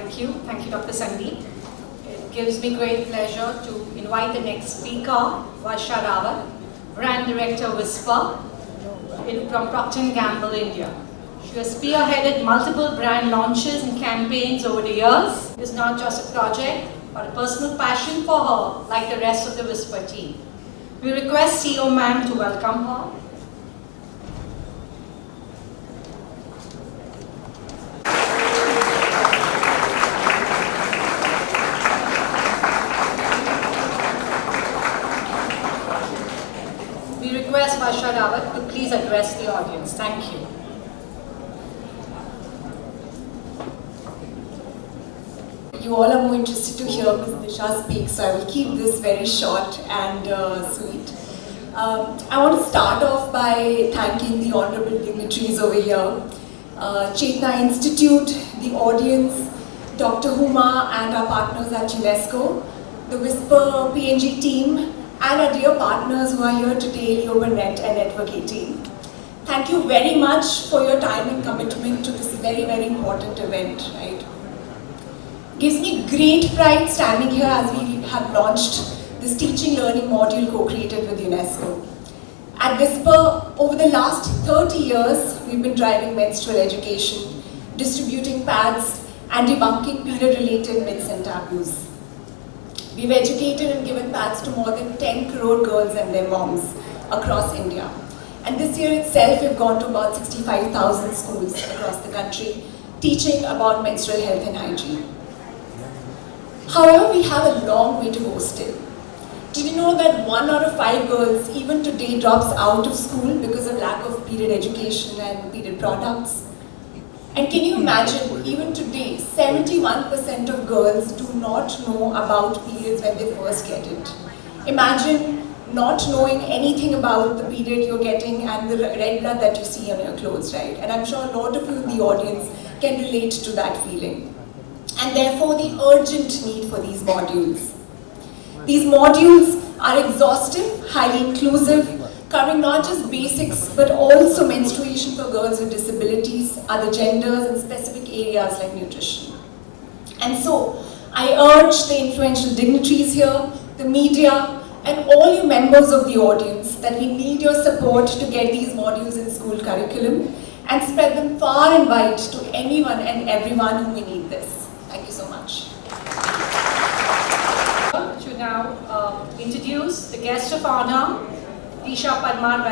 Thank you, Dr. Sandeep. It gives me great pleasure to invite the next speaker, Varsha Rawat, Brand Director, Whisper, from Procter & Gamble, India. She has spearheaded multiple brand launches and campaigns over the years. It's not just a project, but a personal passion for her, like the rest of the Whisper team. We request CEO ma'am to welcome her. We request Varsha Rawat to please address the audience. Thank you. You all are more interested to hear Ms. Disha speak, so I will keep this very short and sweet. I want to start off by thanking the honorable dignitaries over here, Chetna Institute, the audience, Dr. Huma and our partners at UNESCO, the Whisper PNG team, and our dear partners who are here today, Leo Burnett and Network 18. Thank you very much for your time and commitment to this very, very important event, right? Gives me great pride standing here as we have launched this teaching learning module co-created with UNESCO. At Whisper, over the last 30 years, we've been driving menstrual education, distributing pads, and debunking period-related myths and taboos. We've educated and given pads to more than 10 crore girls and their moms across India. And this year itself, we've gone to about 65,000 schools across the country, teaching about menstrual health and hygiene. However, we have a long way to go still. Did you know that 1 out of 5 girls, even today, drops out of school because of lack of period education and period products? And can you imagine, even today, 71% of girls do not know about periods when they first get it. Imagine not knowing anything about the period you're getting and the red blood that you see on your clothes, right? And I'm sure a lot of you in the audience can relate to that feeling. And therefore the urgent need for these modules. These modules are exhaustive, highly inclusive, covering not just basics, but also menstruation for girls with disabilities, other genders, and specific areas like nutrition. And so, I urge the influential dignitaries here, the media, and all you members of the audience that we need your support to get these modules in school curriculum and spread them far and wide to anyone and everyone who may need this. Thank you so much. To now introduce the guest of honor, Disha Parmar.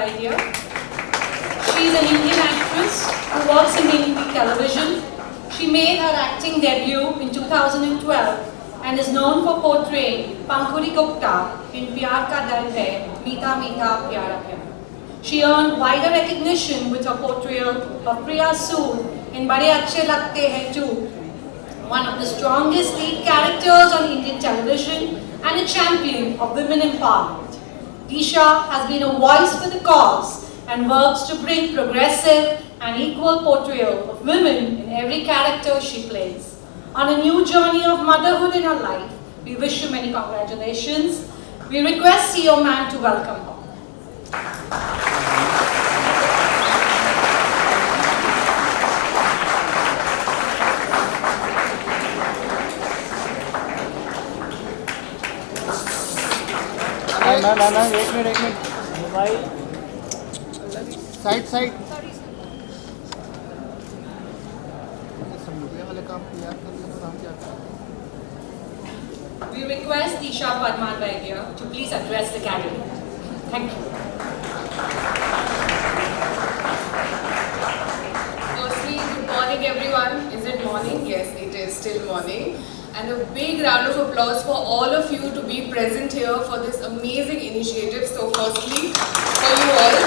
She is an Indian actress who works in Hindi television. She made her acting debut in 2012 and is known for portraying Pankhuri Gupta in Pyar Ka Dard Hai, Meeta Meeta Pyara Pyara. She earned wider recognition with her portrayal of Priya Sood in Bade Achhe Lagte Hain 2, one of the strongest lead characters on Indian television and a champion of women empowerment. Disha has been a voice for the cause and works to bring progressive and equal portrayal of women in every character she plays. On a new journey of motherhood in her life, we wish you many congratulations. We request CEO ma'am to welcome her. ना एक minute mobile side वाले काम तैयार कर लिया तो हम क्या करें? We request Disha Parmar to please address the gathering. Thank you. Firstly, good morning everyone. Is it morning? Yes, it is still morning. And a big round of applause for all of you to be present here for this amazing initiative. So firstly, for you all.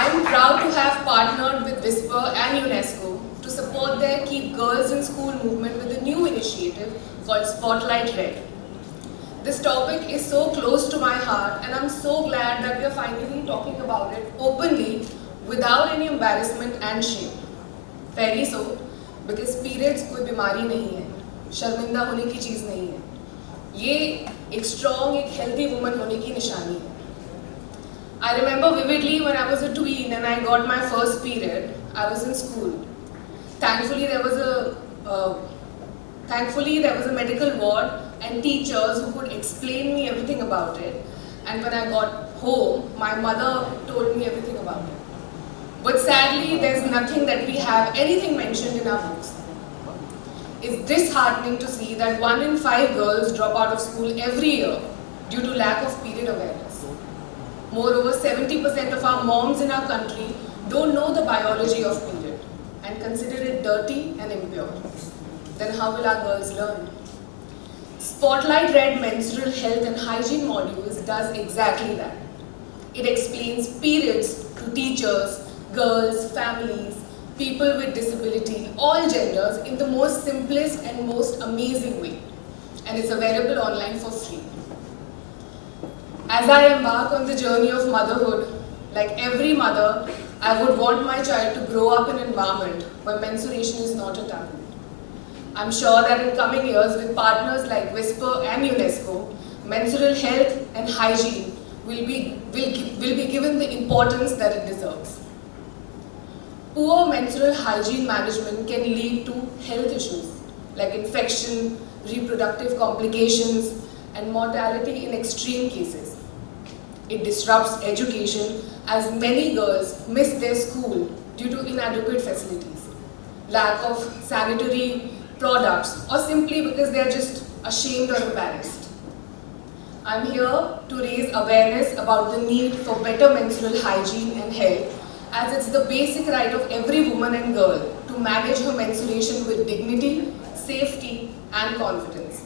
I am proud to have partnered with Whisper and UNESCO to support their Keep Girls in School movement with a new initiative called Spotlight Red. This topic is so close to my heart and I'm so glad that we are finally talking about it openly without any embarrassment and shame. Fairly so, because periods कोई बीमारी नहीं है, शर्मिंदा होने की चीज़ नहीं है. ये एक strong, एक healthy woman होने की निशानी है. I remember vividly when I was a tween and I got my first period. I was in school. Thankfully, there was a medical ward and teachers who could explain me everything about it. And when I got home, my mother told me everything about it. But sadly, there's nothing that we have anything mentioned in our books. It's disheartening to see that 1 in 5 girls drop out of school every year due to lack of period awareness. Moreover, 70% of our moms in our country don't know the biology of period and consider it dirty and impure. Then how will our girls learn? Spotlight Red Menstrual Health and Hygiene modules does exactly that. It explains periods to teachers, girls, families, people with disability, all genders in the most simplest and most amazing way. And it's available online for free. As I embark on the journey of motherhood, like every mother, I would want my child to grow up in an environment where menstruation is not a taboo. I'm sure that in coming years, with partners like Whisper and UNESCO, menstrual health and hygiene will be given the importance that it deserves. Poor menstrual hygiene management can lead to health issues like infection, reproductive complications, and mortality in extreme cases. It disrupts education as many girls miss their school due to inadequate facilities, lack of sanitary products, or simply because they are just ashamed or embarrassed. I'm here to raise awareness about the need for better menstrual hygiene and health, as it's the basic right of every woman and girl to manage her menstruation with dignity, safety, and confidence.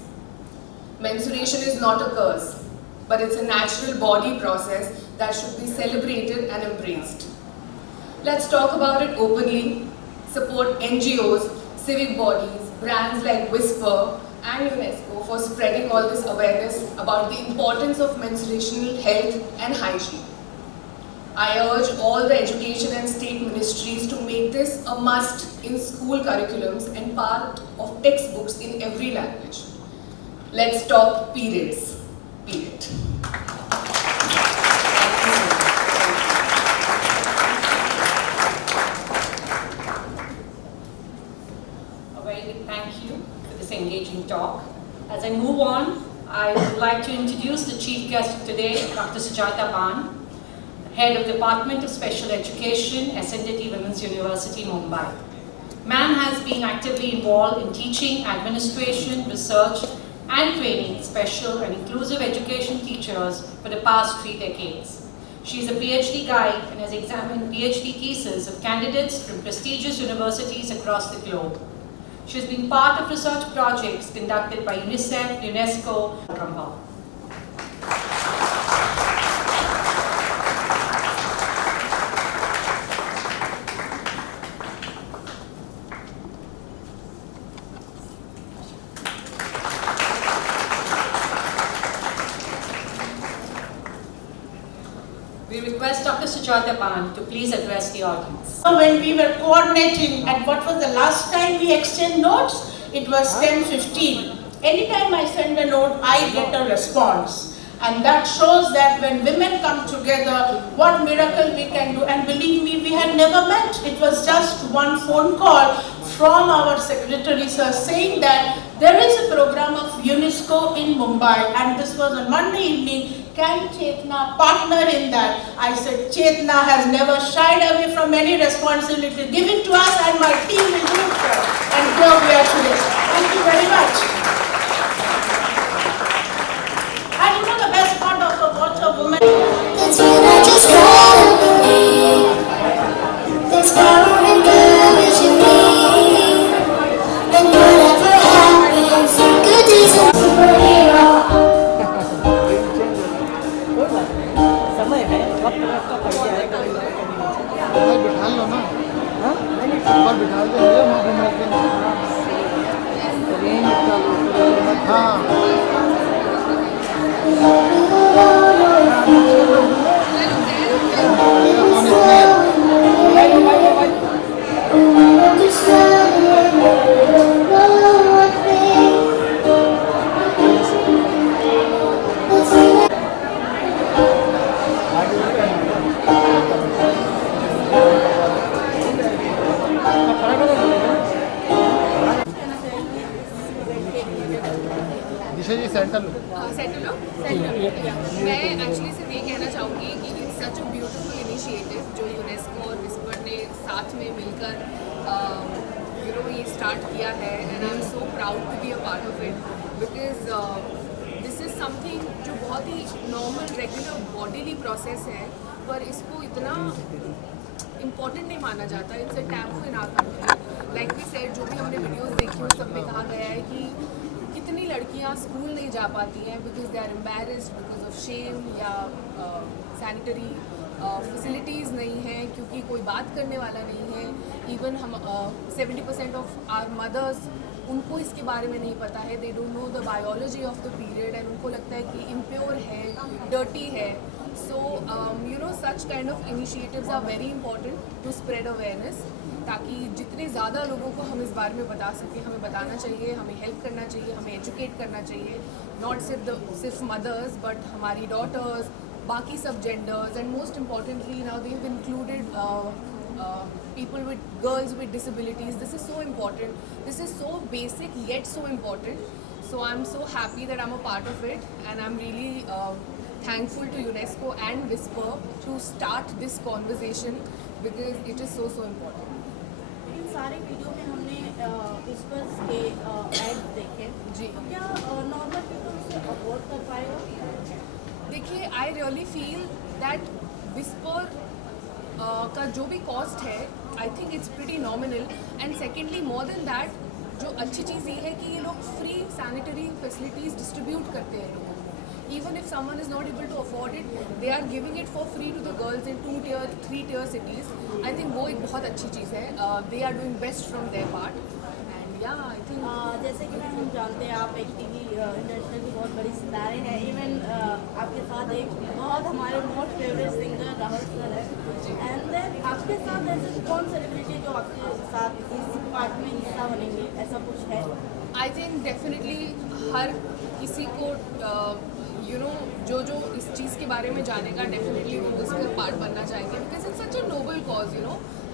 Menstruation is not a curse, but it's a natural body process that should be celebrated and embraced. Let's talk about it openly, support NGOs, civic bodies, brands like Whisper and UNESCO for spreading all this awareness about the importance of menstruational health and hygiene. I urge all the education and state ministries to make this a must in school curriculums and part of textbooks in every language. Let's talk periods. Period. A very big thank you for this engaging talk. As I move on, I would like to introduce the chief guest of today, Dr. Sujata Ban, Head of Department of Special Education, SNDT Women's University, Mumbai. Ma'am has been actively involved in teaching, administration, research, and training special and inclusive education teachers for the past 3 decades. She is a PhD guide and has examined PhD theses of candidates from prestigious universities across the globe. She has been part of research projects conducted by UNICEF, UNESCO, and Welcome. We request Dr. Sujata Ban to please address the audience. When we were coordinating and what was the last time we exchanged notes, it was 10:15. Anytime I send a note, I get a response. And that shows that when women come together, what miracle we can do. And believe me, we had never met. It was just one phone call from our secretary, sir, saying that there is a program of UNESCO in Mumbai, and this was on Monday evening. Can Chetna partner in that? I said, Chetna has never shied away from any responsibility. Give it to us and my team will do it, sir. And here we are today. Thank you very much. And you know the best part of a watch of women? That's when I just gotta believe there's power in courage in me. And whatever happens, good days are superhero. समय है वक्त वक्त का पड़ जाएगा बिठा लो ना ऊपर बिठा दे वहाँ घूम रखे हाँ मैं एक्चुअली सिर्फ ये कहना चाहूँगी कि it's such a beautiful initiative जो यूनेस्को और विस्पर ने साथ में मिलकर ये स्टार्ट किया है, and I am so proud to be a part of it because this is something जो बहुत ही नॉर्मल रेगुलर बॉडीली प्रोसेस है, पर इसको इतना इम्पॉर्टेंट नहीं माना जाता. It's a taboo in our country. Like we said, जो भी हमने वीडियोस देखी उन सब में कहा गया है कि कितनी लड़कियां स्कूल नहीं जा पाती हैं because they are embarrassed because of shame, या सैनिटरी फैसिलिटीज़ नहीं हैं क्योंकि कोई बात करने वाला नहीं है. इवन हम 70% ऑफ आवर मदर्स, उनको इसके बारे में नहीं पता है. They don't know the biology of the period, and उनको लगता है कि इम्प्योर है, डर्टी है. So, such kind of initiatives are very important to spread awareness, ताकि जितने ज़्यादा लोगों को हम इस बारे में बता सकें. हमें बताना चाहिए, हमें हेल्प करना चाहिए, हमें एजुकेट करना चाहिए. नॉट सिर्फ मदर्स बट हमारी डॉटर्स, बाकी सब genders, and most importantly now they have included people with girls with disabilities. This is so important. This is so basic yet so important. So I'm so happy that I'm a part of it, and I'm really thankful to UNESCO and Whisper to start this conversation because it is so important. इन सारे video में हमने whispers के add देखे जी. तो क्या normal people उसे afford कर पाएगा? देखिए, I really feel that whisper का जो भी कॉस्ट है, I think it's pretty nominal. And secondly, more than that, जो अच्छी चीज़ ये है कि ये लोग फ्री सैनिटरी फैसिलिटीज़ डिस्ट्रीब्यूट करते हैं लोगों को. Even if someone is not able to afford it, they are giving it for free to the girls in 2-tier, 3-tier cities. I think वो एक बहुत अच्छी चीज़ है. They are doing best from their part, and yeah, I think जैसे कि ma'am हम जानते हैं आप एक टीवी इंडस्ट्री की बहुत बड़ी सितारे हैं. इवन आपके साथ एक बहुत हमारे most favourite singer Rahul sir है. एंड देन आपके साथ ऐसे कौन सेलिब्रिटी जो आपके साथ इस पार्ट में हिस्सा बनेंगे, ऐसा कुछ है? I think definitely हर किसी को जो इस चीज़ के बारे में जानेगा, डेफिनेटली वो उसका पार्ट बनना चाहेंगे because it's such a noble cause,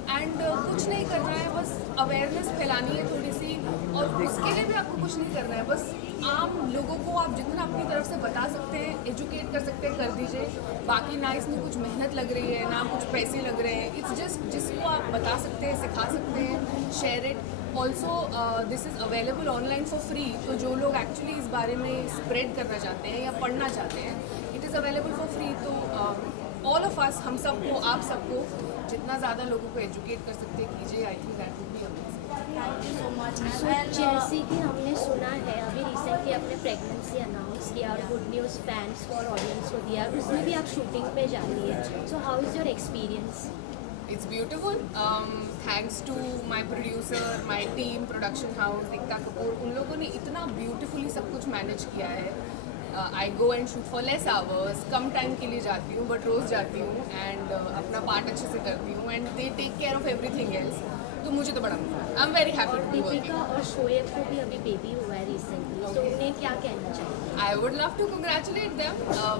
and कुछ नहीं करना है, बस अवेयरनेस फैलानी है थोड़ी सी. और उसके लिए भी आपको कुछ नहीं करना है, बस आम लोगों को आप जितना अपनी तरफ से बता सकते हैं, एजुकेट कर सकते हैं, कर दीजिए. बाकी ना इसमें कुछ मेहनत लग रही है, ना कुछ पैसे लग रहे हैं. इट्स जस्ट जिसको आप बता सकते हैं, सिखा सकते हैं, share it. Also this is available online for free. तो जो लोग एक्चुअली इस बारे में स्प्रेड करना चाहते हैं या पढ़ना चाहते हैं, it is available for free. तो ऑल ऑफ अस, हम सबको, आप सबको जितना ज़्यादा लोगों को एजुकेट कर सकते हैं, कीजिए. I think that would be amazing. Thank you so much. जैसे कि हमने सुना है, अभी रिसेंटली अपने प्रेगनेंसी अनाउंस किया और गुड न्यूज़ फैंस को और ऑडियंस को दिया, उसमें भी आप शूटिंग पे जा रही है. So how is your experience? It's beautiful. Thanks to my producer, my team, production house, Ekta Kapoor. उन लोगों ने इतना beautifully सब कुछ manage किया है. I go and shoot for less hours, come time के लिए जाती हूँ, बट रोज़ जाती हूँ, एंड अपना पार्ट अच्छे से करती हूँ, and they take care of everything else. तो मुझे तो बड़ा मजा है. I'm very happy to be working. Deepika और शोएब को भी अभी बेबी हुआ है रिसेंटली, तो उन्हें क्या कहना चाहिए? I would love to congratulate them.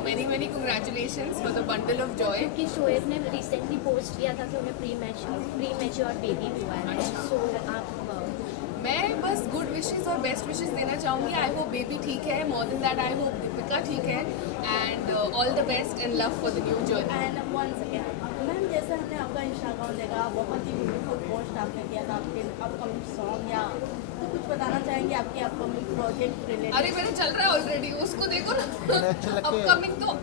Many congratulations for the bundle of joy. क्योंकि शोएब ने रिसेंटली पोस्ट किया था कि उन्हें प्री मैच्योर बेबी हुआ है. सो आप मैं बस गुड विशेस और बेस्ट विशेस देना चाहूँगी. आई होप बेबी ठीक है. More than that, I hope Deepika ठीक है. And all the best and love for the new journey. And once again ma'am, जैसे हमने आपका इंस्टाग्राम देखा, बहुत ही ब्यूटीफुल पोस्ट आपने किया था आपके अपकमिंग सॉन्ग, या तो कुछ बताना चाहेंगे आपके अपकमिंग प्रोजेक्ट रिलेटेड? अरे मेरा चल रहा है ऑलरेडी, उसको देखो ना. अपकमिंग तो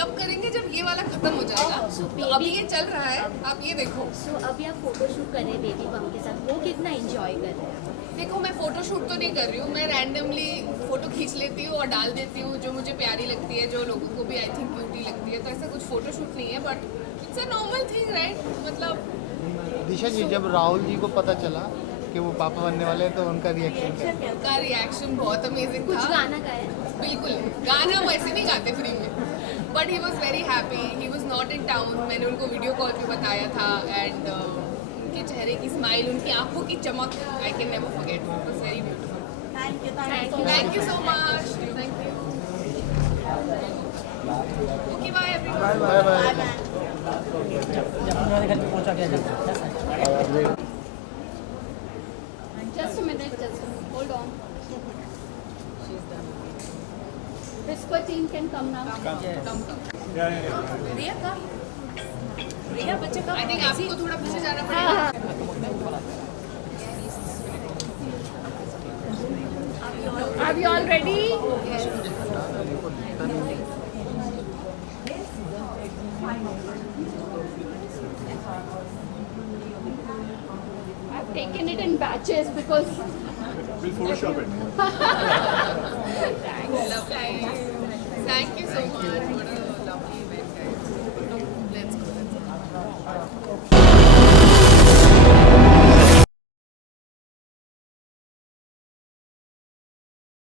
तब करेंगे जब ये वाला खत्म हो जाएगा. तो अभी ये चल रहा है, आप ये देखो. सो अभी आप फोटोशूट कर रहे हैं बेबी बम के साथ, वो कितना इंजॉय कर रहे हैं? देखो, मैं फ़ोटो शूट तो नहीं कर रही हूँ. मैं रैंडमली फ़ोटो खींच लेती हूँ और डाल देती हूँ जो मुझे प्यारी लगती है, जो लोगों को भी आई थिंक ब्यूटी लगती है. तो ऐसा कुछ फ़ोटो शूट नहीं है, but it's a normal thing, right? मतलब दिशा जी, जब राहुल जी को पता चला कि वो पापा बनने वाले हैं तो उनका रिएक्शन क्या? उनका रिएक्शन बहुत अमेजिंग था. कुछ गाना गाया? बिल्कुल, गाना वैसे नहीं गाते फ्री में, but he was very happy. He was not in town. मैंने उनको वीडियो कॉल पे बताया था, एंड उनके चेहरे की स्माइल, उनकी आंखों की चमक, I can never forget. It was very beautiful. Thank you so much. Thank you. Okay, bye everyone. Bye bye. जब हमारे घर पे पहुंचा गया Just a minute, hold on. Whisper team can come now. रिया का रिया बच्चे का आई थिंक आपको थोड़ा पीछे जाना पड़ेगा Are you all ready? I've taken it in batches because We'll Photoshop it. thanks.